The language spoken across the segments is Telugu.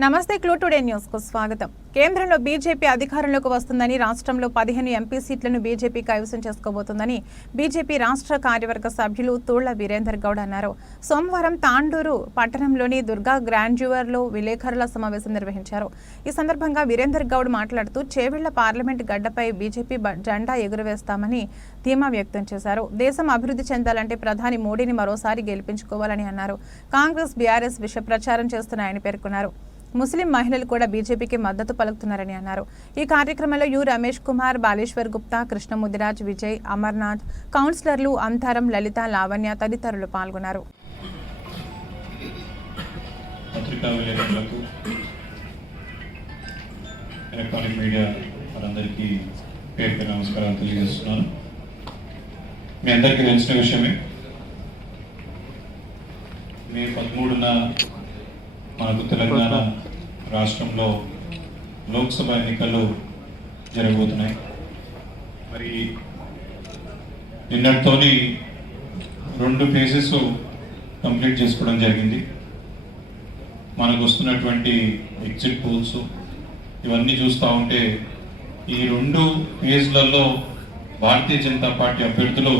నమస్తే క్లూ టుడే న్యూస్కు స్వాగతం. కేంద్రంలో బీజేపీ అధికారంలోకి వస్తుందని రాష్ట్రంలో పదిహేను ఎంపీ సీట్లను బీజేపీ కైవసం చేసుకోబోతుందని బీజేపీ రాష్ట్ర కార్యవర్గ సభ్యులు తూళ్ళ వీరేందర్ గౌడ్ అన్నారు. సోమవారం తాండూరు పట్టణంలోని దుర్గా గ్రాండ్యూవర్లో విలేకరుల సమావేశం నిర్వహించారు. ఈ సందర్భంగా వీరేందర్ గౌడ్ మాట్లాడుతూ చేవెళ్ళ పార్లమెంట్ గడ్డపై బీజేపీ బ- జెండా ఎగురవేస్తామని ధీమా వ్యక్తం చేశారు. దేశం అభివృద్ధి చెందాలంటే ప్రధాని మోడీని మరోసారి గెలిపించుకోవాలని అన్నారు. కాంగ్రెస్ బీఆర్ఎస్ విష ప్రచారం చేస్తున్నాయని పేర్కొన్నారు. ముస్లిం మహిళలు కూడా బీజేపీకి మద్దతు పలుకుతున్నారని అన్నారు. ఈ కార్యక్రమంలో యు రమేష్ కుమార్ బాలేశ్వర్ గుప్తా కృష్ణముదిరాజ్ విజయ్ అమర్నాథ్ కౌన్సిలర్లు అంతారం లలిత లావణ్య తదితరులు పాల్గొన్నారు. పత్రికా విలేకరులకు ఎలక్ట్రానిక్ మీడియా వారందరికీ పేరు పేరు నమస్కారాలు తెలియజేస్తున్నాను. మీ అందరికీ తెలిసిన విషయమే మే పదమూడున మనకు తెలంగాణ రాష్ట్రంలో లోక్సభ ఎన్నికలు జరగబోతున్నాయి. మరి నిన్నటితోని రెండు ఫేజెస్ కంప్లీట్ చేసుకోవడం జరిగింది. మనకు వస్తున్నటువంటి ఎగ్జిట్ పోల్స్ ఇవన్నీ చూస్తూ ఉంటే ఈ రెండు ఫేజ్లలో భారతీయ జనతా పార్టీ అభ్యర్థులు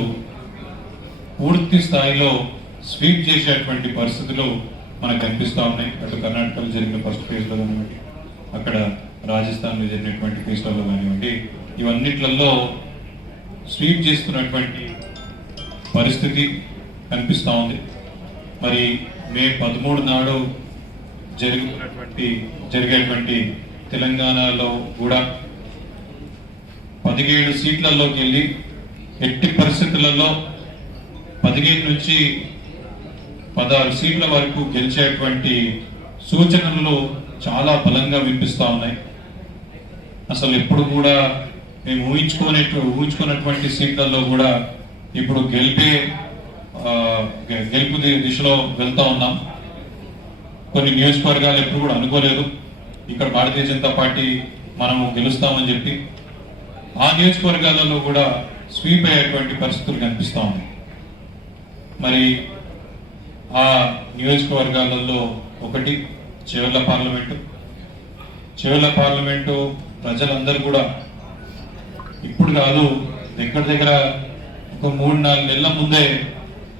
పూర్తి స్థాయిలో స్వీప్ చేసేటువంటి పరిస్థితులు మనకు కనిపిస్తూ ఉన్నాయి. అటు కర్ణాటకలో జరిగిన ఫస్ట్ ఫేజ్లో కానివ్వండి అక్కడ రాజస్థాన్లో జరిగినటువంటి ఫేజ్లలో కానివ్వండి ఇవన్నిట్లలో స్వీప్ చేస్తున్నటువంటి పరిస్థితి కనిపిస్తూ ఉంది. మరి మే పదమూడు నాడు జరుగుతున్నటువంటి జరిగేటువంటి తెలంగాణలో కూడా పదిహేడు సీట్లలోకి వెళ్ళి ఎట్టి పరిస్థితులలో పదిహేను నుంచి పదహారు సీట్ల వరకు గెలిచేటువంటి సూచనలు చాలా బలంగా వినిపిస్తూ ఉన్నాయి. అసలు ఎప్పుడు కూడా మేము ఊహించుకునే ఊహించుకున్నటువంటి సీట్లలో కూడా ఇప్పుడు గెలిపే గె- గెలుపు దిశలో వెళ్తా ఉన్నాం. కొన్ని నియోజకవర్గాలు ఎప్పుడు కూడా అనుకోలేదు. ఇక్కడ భారతీయ జనతా పార్టీ మనము గెలుస్తామని చెప్పి. ఆ నియోజకవర్గాలలో కూడా స్వీప్ అయ్యేటువంటి పరిస్థితులు కనిపిస్తూ ఉన్నాయి. మరి ఆ నియోజకవర్గాలలో ఒకటి చివర్ల పార్లమెంటు. చివర్ల పార్లమెంటు ప్రజలందరూ కూడా ఇప్పుడు కాదు దగ్గర దగ్గర ఒక మూడు నాలుగు నెలల ముందే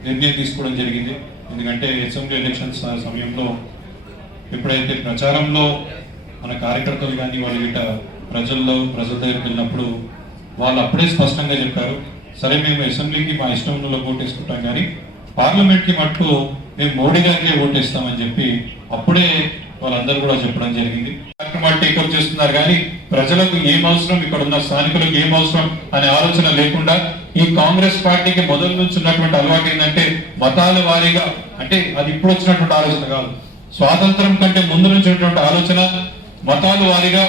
నిర్ణయం తీసుకోవడం జరిగింది. ఎందుకంటే అసెంబ్లీ ఎలక్షన్స్ సమయంలో ఎప్పుడైతే ప్రచారంలో మన కార్యకర్తలు కానీ వాళ్ళ గిట్ట ప్రజల్లో ప్రజల దగ్గరికి వెళ్ళినప్పుడు వాళ్ళు అప్పుడే స్పష్టంగా చెప్పారు సరే మేము అసెంబ్లీకి మా ఇష్టంలో ఉన్న ఓటేసుకుంటాం కానీ పార్లమెంట్కి మటుకు మేము మోడీ గారికి ఓటేస్తామని చెప్పి అప్పుడే వాళ్ళందరూ కూడా చెప్పడం జరిగింది. కార్యక్రమాలు టేకప్ చేస్తున్నారు కానీ ప్రజలకు ఏం అవసరం? ఇక్కడ ఉన్న స్థానికులకు ఏం అవసరం? అనే ఆలోచన లేకుండా ఈ కాంగ్రెస్ పార్టీకి మొదలు నుంచి ఉన్నటువంటి అలవాటు ఏంటంటే మతాల వారీగా అంటే అది ఇప్పుడు వచ్చినటువంటి ఆలోచన కాదు. స్వాతంత్రం కంటే ముందు నుంచి ఉన్నటువంటి ఆలోచన మతాలు వారీగా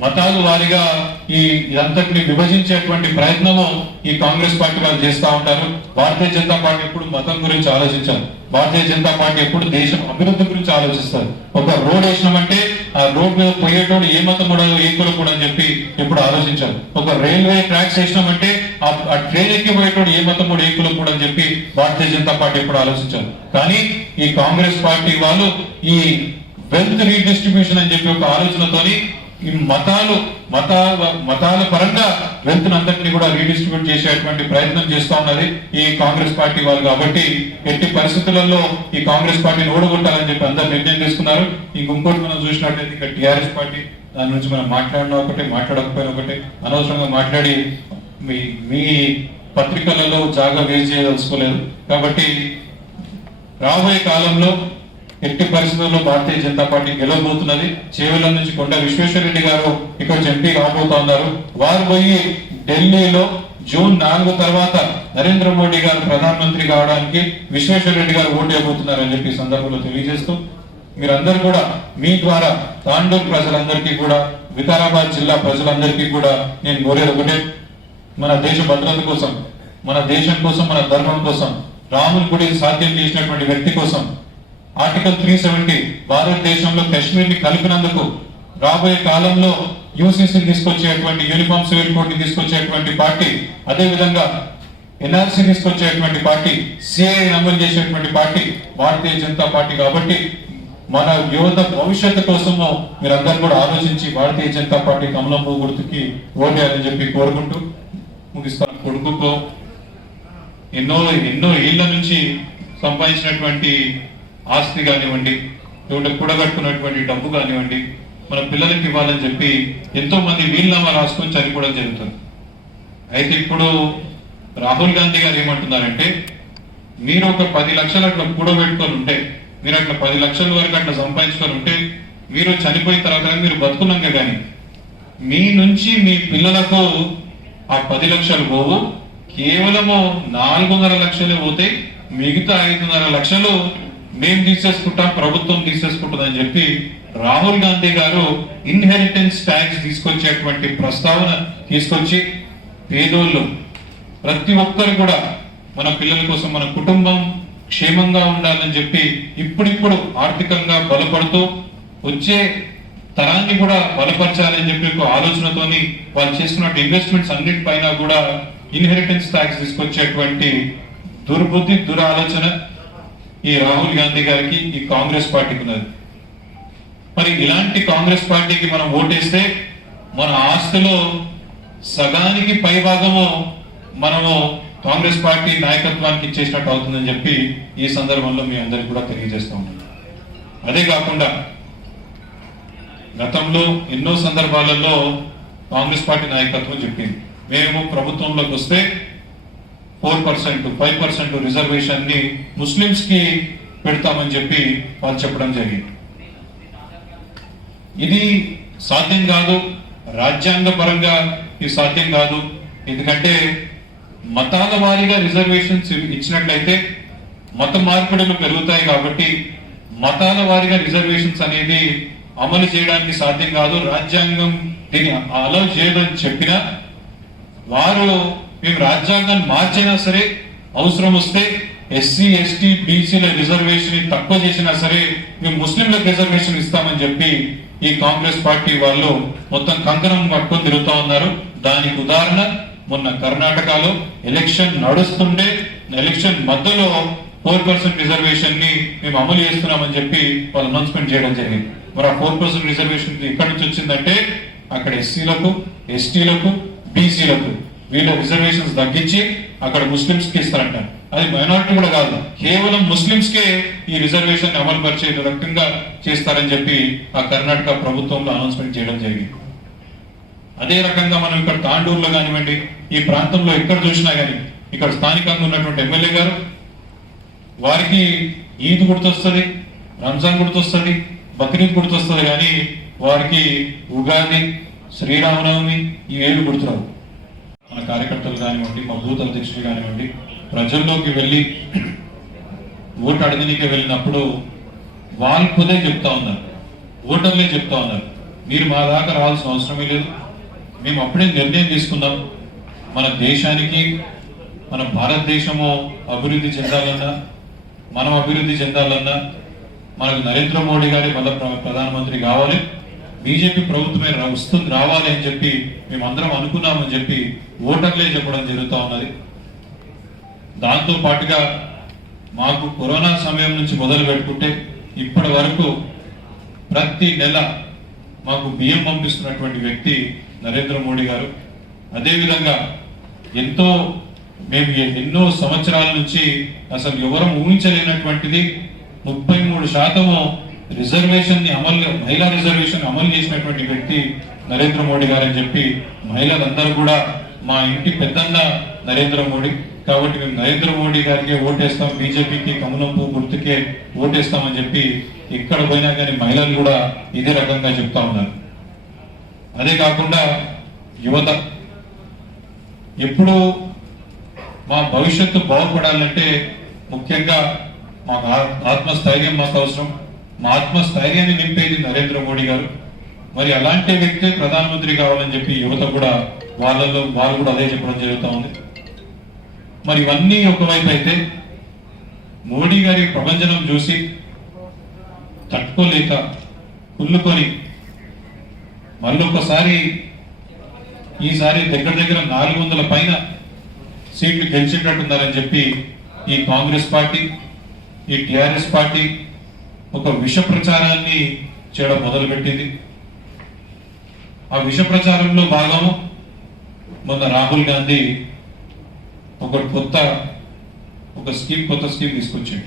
మతాలు వారిగా ఈ ఇదంతటిని విభజించేటువంటి ప్రయత్నము ఈ కాంగ్రెస్ పార్టీ వాళ్ళు చేస్తూ ఉంటారు. భారతీయ జనతా పార్టీ ఎప్పుడు మతం గురించి ఆలోచించారు భారతీయ జనతా పార్టీ ఎప్పుడు దేశం అభివృద్ధి గురించి ఆలోచిస్తారు. ఒక రోడ్ వేసినామంటే ఆ రోడ్ మీద పోయేటోడు ఏ మతం కూడా ఏ కులం కూడా అని చెప్పి ఎప్పుడు ఆలోచించారు. ఒక రైల్వే ట్రాక్స్ వేసినామంటే ఆ- ఆ ట్రైన్ ఎక్కి పోయేటోడు ఏ మతం కూడా ఏ కులం కూడా అని చెప్పి భారతీయ జనతా పార్టీ ఎప్పుడు ఆలోచించారు కానీ ఈ కాంగ్రెస్ పార్టీ వాళ్ళు ఈ వెల్త్ రీడిస్ట్రిబ్యూషన్ అని చెప్పి ఒక ఆలోచనతోని ఈ మతాలు మత మతాల పరంగా వెల్త్ అందరినీ కూడా రీడిస్ట్రిబ్యూట్ చేసేటువంటి ప్రయత్నం చేస్తూ ఉన్నది ఈ కాంగ్రెస్ పార్టీ వాళ్ళు కాబట్టి ఎట్టి పరిస్థితులలో ఈ కాంగ్రెస్ పార్టీని ఓడగొట్టాలని చెప్పి అందరు నిర్ణయం తీసుకున్నారు. ఇంకొకటి మనం చూసినట్లయితే ఇక్కడ టిఆర్ఎస్ పార్టీ దాని నుంచి మనం మాట్లాడిన ఒకటే మాట్లాడకపోయినా ఒకటే అనవసరంగా మాట్లాడి మీ మీ పత్రికలలో జాగా వేస్ట్ చేయదలుచుకోలేదు. కాబట్టి రాబోయే కాలంలో ఎట్టి పరిస్థితుల్లో భారతీయ జనతా పార్టీ గెలవబోతున్నది. చేవెల నుంచి కొండ విశ్వేశ్వరరెడ్డి గారు ఇక్కడ ఎంపీ కాబోతున్నారు. వారు పోయి ఢిల్లీలో జూన్ నాలుగు తర్వాత నరేంద్ర మోడీ గారు ప్రధానమంత్రి కావడానికి విశ్వేశ్వరరెడ్డి గారు ఓటు వేయబోతున్నారని చెప్పి సందర్భంలో తెలియజేస్తూ మీరందరూ కూడా మీ ద్వారా తాండూరు ప్రజలందరికీ కూడా వికారాబాద్ జిల్లా ప్రజలందరికీ కూడా నేను కోరేది ఒకటే. మన దేశ భద్రత కోసం మన దేశం కోసం మన ధర్మం కోసం రాముని గుడి సాధ్యం చేసినటువంటి వ్యక్తి కోసం ఆర్టికల్ త్రీ సెవెంటీ భారతదేశంలో కాశ్మీర్ని కలిపినందుకు రాబోయే కాలంలో యూసీసీని తీసుకొచ్చేటువంటి యూనిఫామ్ సివిల్ కోడ్ని తీసుకొచ్చేటువంటి పార్టీ అదే విధంగా ఎన్ఆర్సీ తీసుకొచ్చేటువంటి పార్టీ సిఐ అమలు చేసేటువంటి పార్టీ భారతీయ జనతా పార్టీ కాబట్టి మన యువత భవిష్యత్తు కోసము మీరందరూ కూడా ఆలోచించి భారతీయ జనతా పార్టీ కమలం గుర్తుకి ఓటేయాలని చెప్పి కోరుకుంటూ ముగిస్తాను. కొడుకుకో ఎన్నో ఎన్నో ఏళ్ళ నుంచి సంపాదించినటువంటి ఆస్తి కానివ్వండి లేకుంటే కూడగట్టుకున్నటువంటి డబ్బు కానివ్వండి మన పిల్లలకి ఇవ్వాలని చెప్పి ఎంతో మంది వీలునామా రాసుకొని చనిపోవడం జరుగుతుంది. అయితే ఇప్పుడు రాహుల్ గాంధీ గారు ఏమంటున్నారంటే మీరు ఒక పది లక్షలు అట్లా కూడబెట్టుకొని ఉంటే మీరు అట్లా పది లక్షల వరకు అట్లా సంపాదించుకొని ఉంటే మీరు చనిపోయిన తర్వాత మీరు బతుకున్నాక కానీ మీ నుంచి మీ పిల్లలకు ఆ పది లక్షలు పోవు కేవలము నాలుగున్నర లక్షలే పోతే మిగతా ఐదున్నర లక్షలు మేము తీసేసుకుంటాం ప్రభుత్వం తీసేసుకుంటుంది అని చెప్పి రాహుల్ గాంధీ గారు ఇన్హెరిటెన్స్ ట్యాక్స్ తీసుకొచ్చేటువంటి ప్రస్తావన తీసుకొచ్చి పేదోళ్ళు ప్రతి ఒక్కరు కూడా మన పిల్లల కోసం మన కుటుంబం క్షేమంగా ఉండాలని చెప్పి ఇప్పుడిప్పుడు ఆర్థికంగా బలపడుతూ వచ్చే తరాన్ని కూడా బలపరచాలని చెప్పి ఒక ఆలోచనతోని వాళ్ళు చేస్తున్న ఇన్వెస్ట్మెంట్స్ అన్నిటిపైన కూడా ఇన్హెరిటెన్స్ ట్యాక్స్ తీసుకొచ్చేటువంటి దుర్బుద్ధి దురాలోచన ఈ రాహుల్ గాంధీ గారికి ఈ కాంగ్రెస్ పార్టీకి ఉన్నది. మరి ఇలాంటి కాంగ్రెస్ పార్టీకి మనం ఓటేస్తే మన ఆస్తిలో సగానికి పై భాగము మనము కాంగ్రెస్ పార్టీ నాయకత్వానికి ఇచ్చేసినట్టు అవుతుందని చెప్పి ఈ సందర్భంలో మీ అందరికి కూడా తెలియజేస్తూ ఉన్నాను అదే కాకుండా గతంలో ఎన్నో సందర్భాలలో కాంగ్రెస్ పార్టీ నాయకత్వం చెప్పింది. మేము ప్రభుత్వంలోకి వస్తే ఫోర్ పర్సెంట్ ఫైవ్ పర్సెంట్ రిజర్వేషన్ని ముస్లింస్కి పెడతామని చెప్పి వాళ్ళు చెప్పడం జరిగింది. ఇది సాధ్యం కాదు. రాజ్యాంగ పరంగా ఇది సాధ్యం కాదు. ఎందుకంటే మతాల వారీగా రిజర్వేషన్స్ ఇచ్చినట్లయితే మత మార్పిడులు పెరుగుతాయి కాబట్టి మతాల వారీగా రిజర్వేషన్స్ అనేది అమలు చేయడానికి సాధ్యం కాదు. రాజ్యాంగం దీన్ని అలౌ చేయదని చెప్పినా వారు మేము రాజ్యాంగాన్ని మార్చైనా సరే అవసరం వస్తే ఎస్సీ ఎస్టీ బీసీల రిజర్వేషన్ తక్కువ చేసినా సరే మేము ముస్లింలకు రిజర్వేషన్ ఇస్తామని చెప్పి ఈ కాంగ్రెస్ పార్టీ వాళ్ళు మొత్తం కంకణం పట్టుకొని తిరుగుతా ఉన్నారు. దానికి ఉదాహరణ మొన్న కర్ణాటకలో ఎలక్షన్ నడుస్తుంటే ఎలక్షన్ మధ్యలో ఫోర్ పర్సెంట్ రిజర్వేషన్ని మేము అమలు చేస్తున్నామని చెప్పి వాళ్ళు అనౌన్స్మెంట్ చేయడం జరిగింది. మరి ఆ ఫోర్ పర్సెంట్ రిజర్వేషన్ ఎక్కడి నుంచి వచ్చిందంటే అక్కడ ఎస్సీలకు ఎస్టీలకు బీసీలకు. వీళ్ళు రిజర్వేషన్స్ తగ్గించి అక్కడ ముస్లింస్కి ఇస్తారంట. అది మైనారిటీ కూడా కాదు. కేవలం ముస్లింస్ కే ఈ రిజర్వేషన్ అమలు పరిచే రకంగా చేస్తారని చెప్పి ఆ కర్ణాటక ప్రభుత్వంలో అనౌన్స్మెంట్ చేయడం జరిగింది. అదే రకంగా మనం ఇక్కడ తాండూరులో కానివ్వండి ఈ ప్రాంతంలో ఎక్కడ చూసినా కానీ ఇక్కడ స్థానికంగా ఉన్నటువంటి ఎమ్మెల్యే గారు వారికి ఈద్ గుర్తొస్తుంది రంజాన్ గుర్తొస్తుంది బక్రీద్ గుర్తొస్తుంది కానీ వారికి ఉగాది శ్రీరామనవమి ఈ ఏళ్ళు గుర్తురావు. మన కార్యకర్తలు కానివ్వండి మా బూత్ అధ్యక్షులు కానివ్వండి ప్రజల్లోకి వెళ్ళి ఓటు అడగనీకి వెళ్ళినప్పుడు వాళ్ళు కుదే చెప్తా ఉన్నారు. ఓటర్లే చెప్తా ఉన్నారు. మీరు మా దాకా రావాల్సిన అవసరమే లేదు. మేము అప్పుడే నిర్ణయం తీసుకున్నాం మన దేశానికి మన భారతదేశము అభివృద్ధి చెందాలన్నా మనం అభివృద్ధి చెందాలన్నా మనకు నరేంద్ర మోడీ గారి మళ్ళీ ప్ర- ప్రధానమంత్రి కావాలి. బీజేపీ ప్రభుత్వమే వస్తుంది రావాలి అని చెప్పి మేమందరం అనుకున్నామని చెప్పి ఓటర్లే చెప్పడం జరుగుతూ ఉన్నది. దాంతో పాటుగా మాకు కరోనా సమయం నుంచి మొదలు పెట్టుకుంటే ఇప్పటి వరకు ప్రతి నెల మాకు బియ్యం పంపిస్తున్నటువంటి వ్యక్తి నరేంద్ర మోడీ గారు. అదేవిధంగా ఎంతో మేము ఎన్నో సంవత్సరాల నుంచి అసలు ఎవరం ఊహించలేనటువంటిది. ముప్పై మూడు శాతము రిజర్వేషన్ని అమలు మహిళా రిజర్వేషన్ అమలు చేసినటువంటి వ్యక్తి నరేంద్ర మోడీ గారు అని చెప్పి మహిళలందరూ కూడా మా ఇంటి పెద్దన్న నరేంద్ర మోడీ. కాబట్టి మేము నరేంద్ర మోడీ గారికి ఓటేస్తాం బీజేపీకి కమలం గుర్తుకే ఓటేస్తామని చెప్పి ఎక్కడ పోయినా కానీ మహిళలు కూడా ఇదే రకంగా చెప్తా ఉన్నారు. అదే కాకుండా యువత ఎప్పుడు మా భవిష్యత్తు బాగుపడాలంటే ముఖ్యంగా మాకు ఆత్మస్థైర్యం మాకు అవసరం. మా ఆత్మస్థైర్యాన్ని నింపేది నరేంద్ర మోడీ గారు. మరి అలాంటి వ్యక్తే ప్రధానమంత్రి కావాలని చెప్పి యువత కూడా వాళ్ళలో వాళ్ళు కూడా అదే చెప్పడం జరుగుతూ ఉంది. మరి ఇవన్నీ ఒకవైపు అయితే మోడీ గారి ప్రపంచనం చూసి తట్టుకోలేక కుళ్ళుకొని మళ్ళొకసారి ఈసారి దగ్గర దగ్గర నాలుగు వందల పైన సీట్లు గెలిచేటట్టున్నారని చెప్పి ఈ కాంగ్రెస్ పార్టీ ఈ టిఆర్ఎస్ పార్టీ ఒక విష ప్రచారాన్ని చేయడం మొదలుపెట్టింది. ఆ విష ప్రచారంలో భాగము మొన్న రాహుల్ గాంధీ ఒక కొత్త ఒక స్కీమ్ కొత్త స్కీమ్ తీసుకొచ్చింది